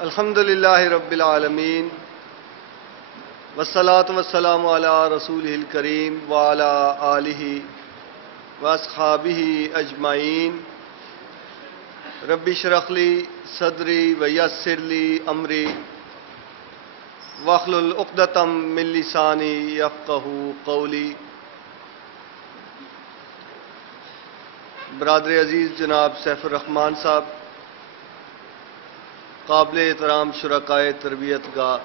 الحمدللہ رب العالمین والصلاة والسلام علی رسولہ الکریم وعلی آلہ واصحابہ اجمعین رب اشرح لی صدری ویسر لی امری واحلل عقدۃ من لسانی یفقہوا قولی۔ برادر عزیز جناب سیف الرحمان صاحب، قابل احترام شرکائے تربیت گاہ،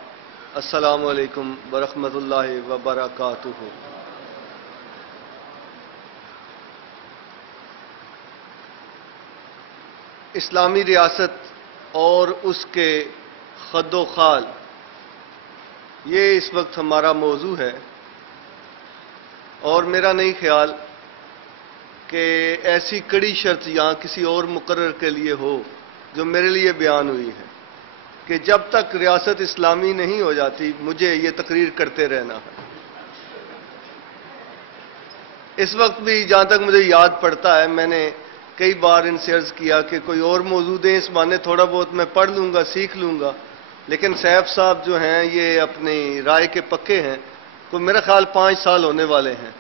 السلام علیکم ورحمۃ اللہ وبرکاتہ۔ اسلامی ریاست اور اس کے خد و خال، یہ اس وقت ہمارا موضوع ہے، اور میرا نہیں خیال کہ ایسی کڑی شرط یہاں کسی اور مقرر کے لیے ہو جو میرے لیے بیان ہوئی ہے کہ جب تک ریاست اسلامی نہیں ہو جاتی مجھے یہ تقریر کرتے رہنا ہے۔ اس وقت بھی جہاں تک مجھے یاد پڑتا ہے، میں نے کئی بار ان سے عرض کیا کہ کوئی اور موضوع دیں، اس بہانے تھوڑا بہت میں پڑھ لوں گا، سیکھ لوں گا، لیکن سیف صاحب جو ہیں یہ اپنی رائے کے پکے ہیں۔ کوئی میرا خیال 5 سال ہونے والے ہیں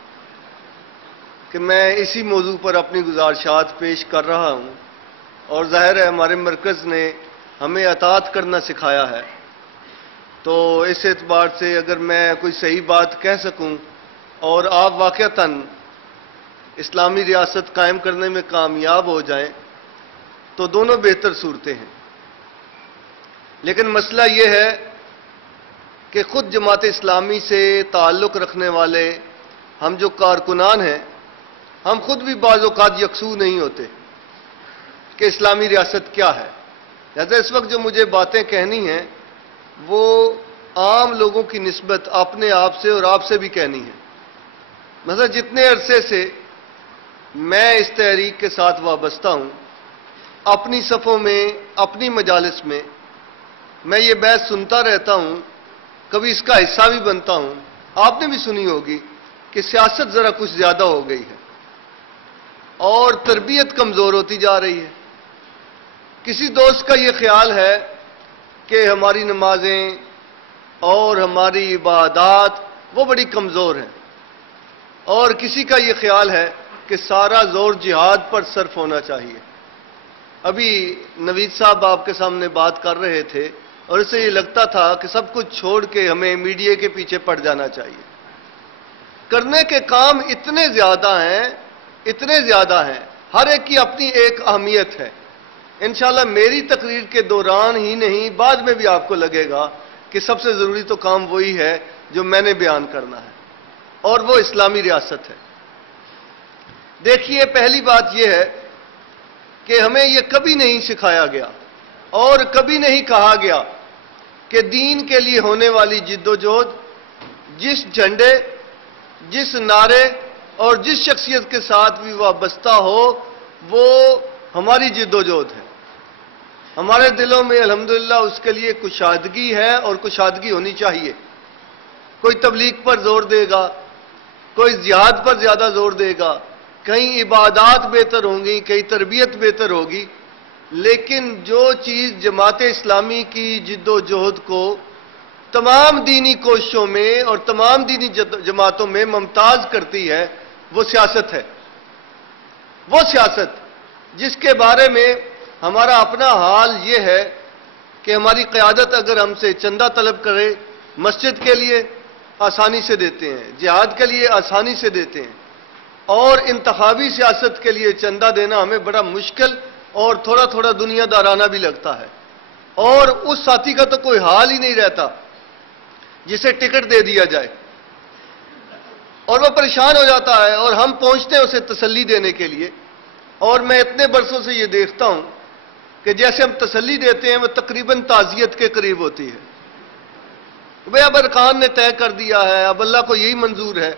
کہ میں اسی موضوع پر اپنی گزارشات پیش کر رہا ہوں، اور ظاہر ہے ہمارے مرکز نے ہمیں اطاعت کرنا سکھایا ہے، تو اس اعتبار سے اگر میں کوئی صحیح بات کہہ سکوں اور آپ واقعتاً اسلامی ریاست قائم کرنے میں کامیاب ہو جائیں تو دونوں بہتر صورتیں ہیں۔ لیکن مسئلہ یہ ہے کہ خود جماعت اسلامی سے تعلق رکھنے والے ہم جو کارکنان ہیں، ہم خود بھی بعض اوقات یکسو نہیں ہوتے کہ اسلامی ریاست کیا ہے۔ لہذا اس وقت جو مجھے باتیں کہنی ہیں وہ عام لوگوں کی نسبت اپنے آپ سے اور آپ سے بھی کہنی ہے۔ مثلا جتنے عرصے سے میں اس تحریک کے ساتھ وابستہ ہوں، اپنی صفوں میں، اپنی مجالس میں یہ بحث سنتا رہتا ہوں، کبھی اس کا حصہ بھی بنتا ہوں۔ آپ نے بھی سنی ہوگی کہ سیاست ذرا کچھ زیادہ ہو گئی ہے اور تربیت کمزور ہوتی جا رہی ہے۔ کسی دوست کا یہ خیال ہے کہ ہماری نمازیں اور ہماری عبادات وہ بڑی کمزور ہیں، اور کسی کا یہ خیال ہے کہ سارا زور جہاد پر صرف ہونا چاہیے۔ ابھی نوید صاحب آپ کے سامنے بات کر رہے تھے اور اسے یہ لگتا تھا کہ سب کچھ چھوڑ کے ہمیں میڈیا کے پیچھے پڑ جانا چاہیے۔ کرنے کے کام اتنے زیادہ ہیں، ہر ایک کی اپنی ایک اہمیت ہے۔ انشاءاللہ میری تقریر کے دوران ہی نہیں، بعد میں بھی آپ کو لگے گا کہ سب سے ضروری تو کام وہی ہے جو میں نے بیان کرنا ہے، اور وہ اسلامی ریاست ہے۔ دیکھیے، پہلی بات یہ ہے کہ ہمیں یہ کبھی نہیں سکھایا گیا اور کبھی نہیں کہا گیا کہ دین کے لیے ہونے والی جد و جہد جس جھنڈے، جس نعرے اور جس شخصیت کے ساتھ بھی وابستہ ہو وہ ہماری جد و جہد ہے۔ ہمارے دلوں میں الحمدللہ اس کے لیے کشادگی ہے اور کشادگی ہونی چاہیے۔ کوئی تبلیغ پر زور دے گا، کوئی جہاد پر زیادہ زور دے گا، کہیں عبادات بہتر ہوں گی، کہیں تربیت بہتر ہوگی، لیکن جو چیز جماعت اسلامی کی جد و جہد کو تمام دینی کوششوں میں اور تمام دینی جماعتوں میں ممتاز کرتی ہے وہ سیاست ہے۔ وہ سیاست جس کے بارے میں ہمارا اپنا حال یہ ہے کہ ہماری قیادت اگر ہم سے چندہ طلب کرے، مسجد کے لیے آسانی سے دیتے ہیں، جہاد کے لیے آسانی سے دیتے ہیں، اور انتخابی سیاست کے لیے چندہ دینا ہمیں بڑا مشکل اور تھوڑا تھوڑا دنیا دارانہ بھی لگتا ہے، اور اس ساتھی کا تو کوئی حال ہی نہیں رہتا جسے ٹکٹ دے دیا جائے، اور وہ پریشان ہو جاتا ہے، اور ہم پہنچتے ہیں اسے تسلی دینے کے لیے۔ اور میں اتنے برسوں سے یہ دیکھتا ہوں کہ جیسے ہم تسلی دیتے ہیں وہ تقریباً تعزیت کے قریب ہوتی ہے۔ بھئی اب ارکان نے طے کر دیا ہے، اب اللہ کو یہی منظور ہے،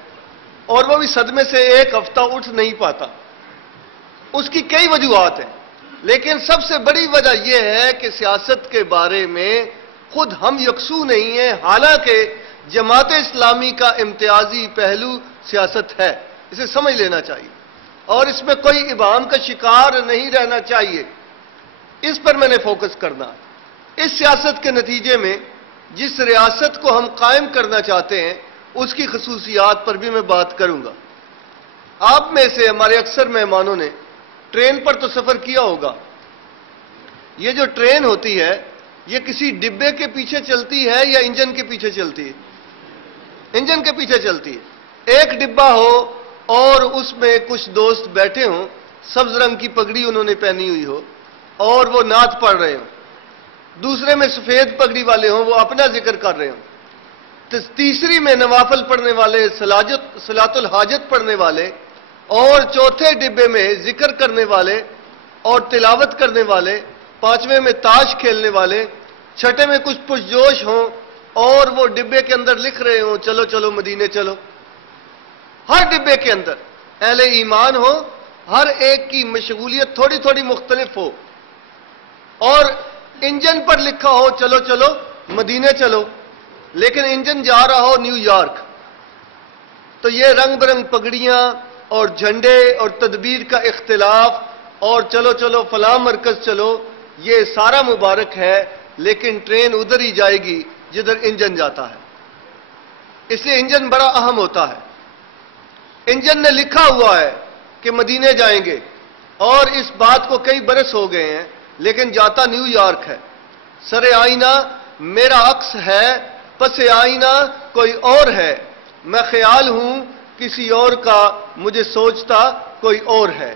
اور وہ بھی صدمے سے ایک ہفتہ اٹھ نہیں پاتا۔ اس کی کئی وجوہات ہیں، لیکن سب سے بڑی وجہ یہ ہے کہ سیاست کے بارے میں خود ہم یکسو نہیں ہیں، حالانکہ جماعت اسلامی کا امتیازی پہلو سیاست ہے، اسے سمجھ لینا چاہیے، اور اس میں کوئی ابہام کا شکار نہیں رہنا چاہیے۔ اس پر میں نے فوکس کرنا۔ اس سیاست کے نتیجے میں جس ریاست کو ہم قائم کرنا چاہتے ہیں اس کی خصوصیات پر بھی میں بات کروں گا۔ آپ میں سے ہمارے اکثر مہمانوں نے ٹرین پر تو سفر کیا ہوگا۔ یہ جو ٹرین ہوتی ہے یہ کسی ڈبے کے پیچھے چلتی ہے یا انجن کے پیچھے چلتی ہے؟ انجن کے پیچھے چلتی ہے۔ ایک ڈبہ ہو اور اس میں کچھ دوست بیٹھے ہوں، سبز رنگ کی پگڑی انہوں نے پہنی ہوئی ہو اور وہ نعت پڑھ رہے ہوں، دوسرے میں سفید پگڑی والے ہوں، وہ اپنا ذکر کر رہے ہوں، تیسری میں نوافل پڑھنے والے، صلاۃ الحاجت پڑھنے والے، اور چوتھے ڈبے میں ذکر کرنے والے اور تلاوت کرنے والے، پانچویں میں تاش کھیلنے والے، چھٹے میں کچھ پرجوش ہوں اور وہ ڈبے کے اندر لکھ رہے ہوں چلو چلو مدینے چلو۔ ہر ڈبے کے اندر اہل ایمان ہو، ہر ایک کی مشغولیت تھوڑی تھوڑی مختلف ہو، اور انجن پر لکھا ہو چلو چلو مدینے چلو، لیکن انجن جا رہا ہو نیو یارک۔ تو یہ رنگ برنگ پگڑیاں اور جھنڈے اور تدبیر کا اختلاف اور چلو چلو فلاں مرکز چلو، یہ سارا مبارک ہے، لیکن ٹرین ادھر ہی جائے گی جدھر انجن جاتا ہے۔ اس لیے انجن بڑا اہم ہوتا ہے۔ انجن نے لکھا ہوا ہے کہ مدینے جائیں گے، اور اس بات کو کئی برس ہو گئے ہیں، لیکن جاتا نیو یارک ہے۔ سر آئینہ میرا عکس ہے، پس آئینہ کوئی اور ہے، میں خیال ہوں کسی اور کا، مجھے سوچتا کوئی اور ہے۔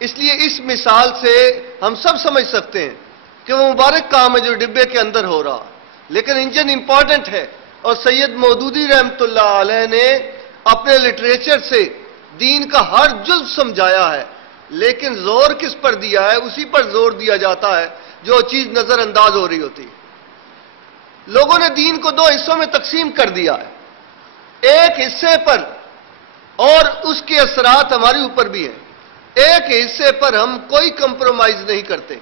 اس لیے اس مثال سے ہم سب سمجھ سکتے ہیں کہ وہ مبارک کام ہے جو ڈبے کے اندر ہو رہا، لیکن انجن امپورٹنٹ ہے۔ اور سید مودودی رحمت اللہ علیہ نے اپنے لٹریچر سے دین کا ہر جزو سمجھایا ہے، لیکن زور کس پر دیا ہے؟ اسی پر زور دیا جاتا ہے جو چیز نظر انداز ہو رہی ہوتی ہے۔ لوگوں نے دین کو دو حصوں میں تقسیم کر دیا ہے، ایک حصے پر، اور اس کے اثرات ہمارے اوپر بھی ہیں، ایک حصے پر ہم کوئی کمپرومائز نہیں کرتے۔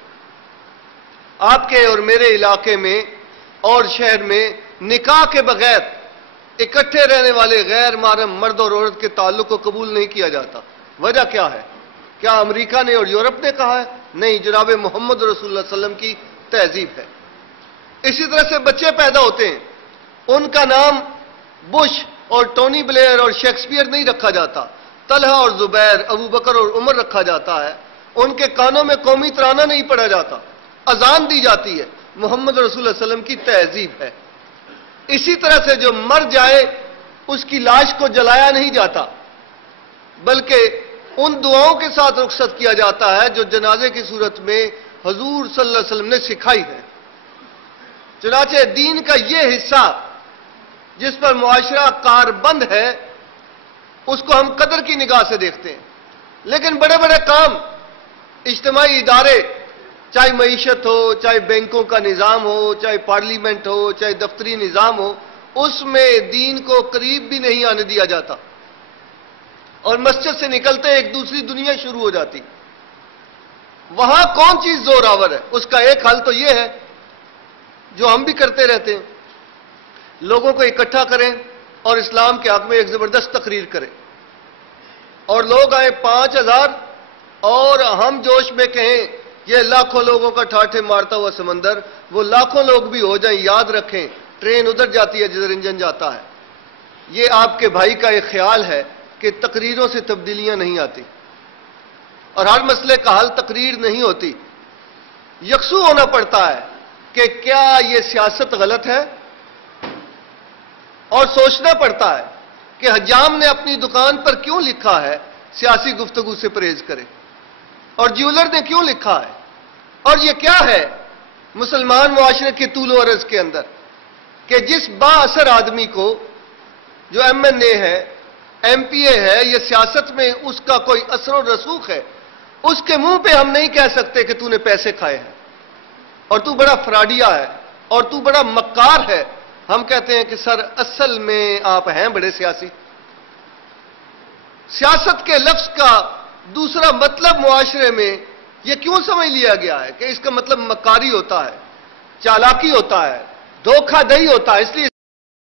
آپ کے اور میرے علاقے میں اور شہر میں نکاح کے بغیر اکٹھے رہنے والے غیر محرم مرد اور عورت کے تعلق کو قبول نہیں کیا جاتا۔ وجہ کیا ہے؟ کیا امریکہ نے اور یورپ نے کہا ہے؟ نہیں، جناب محمد رسول اللہ صلی اللہ علیہ وسلم کی تہذیب ہے۔ اسی طرح سے بچے پیدا ہوتے ہیں، ان کا نام بش اور ٹونی بلیئر اور شیکسپیئر نہیں رکھا جاتا، طلحہ اور زبیر، ابو بکر اور عمر رکھا جاتا ہے۔ ان کے کانوں میں قومی ترانہ نہیں پڑھا جاتا، اذان دی جاتی ہے۔ محمد رسول اللہ صلی اللہ علیہ وسلم کی تہذیب ہے۔ اسی طرح سے جو مر جائے اس کی لاش کو جلایا نہیں جاتا، بلکہ ان دعاؤں کے ساتھ رخصت کیا جاتا ہے جو جنازے کی صورت میں حضور صلی اللہ علیہ وسلم نے سکھائی ہے۔ چنانچہ دین کا یہ حصہ جس پر معاشرہ کاربند ہے، اس کو ہم قدر کی نگاہ سے دیکھتے ہیں، لیکن بڑے بڑے کام، اجتماعی ادارے، چاہے معیشت ہو، چاہے بینکوں کا نظام ہو، چاہے پارلیمنٹ ہو، چاہے دفتری نظام ہو، اس میں دین کو قریب بھی نہیں آنے دیا جاتا، اور مسجد سے نکلتے ایک دوسری دنیا شروع ہو جاتی۔ وہاں کون چیز زور آور ہے؟ اس کا ایک حل تو یہ ہے جو ہم بھی کرتے رہتے ہیں، لوگوں کو اکٹھا کریں اور اسلام کے حق میں ایک زبردست تقریر کریں، اور لوگ آئیں 5000 اور ہم جوش میں کہیں یہ لاکھوں لوگوں کا ٹھاٹھے مارتا ہوا سمندر، وہ لاکھوں لوگ بھی ہو جائیں۔ یاد رکھیں ٹرین ادھر جاتی ہے جدھر انجن جاتا ہے۔ یہ آپ کے بھائی کا ایک خیال ہے کہ تقریروں سے تبدیلیاں نہیں آتی، اور ہر مسئلے کا حل تقریر نہیں ہوتی۔ یکسو ہونا پڑتا ہے کہ کیا یہ سیاست غلط ہے، اور سوچنا پڑتا ہے کہ حجام نے اپنی دکان پر کیوں لکھا ہے سیاسی گفتگو سے پرہیز کرے، اور جیولر نے کیوں لکھا ہے، اور یہ کیا ہے مسلمان معاشرے کے طول و عرض کے اندر کہ جس با اثر آدمی کو جو MNA ہے، MPA ہے، یہ سیاست میں اس کا کوئی اثر و رسوخ ہے، اس کے منہ پہ ہم نہیں کہہ سکتے کہ تو نے پیسے کھائے ہیں اور تو بڑا فراڈیا ہے اور تو بڑا مکار ہے۔ ہم کہتے ہیں کہ سر اصل میں آپ ہیں بڑے سیاسی۔ سیاست کے لفظ کا دوسرا مطلب معاشرے میں یہ کیوں سمجھ لیا گیا ہے کہ اس کا مطلب مکاری ہوتا ہے، چالاکی ہوتا ہے، دھوکہ دہی ہوتا ہے، اس لیے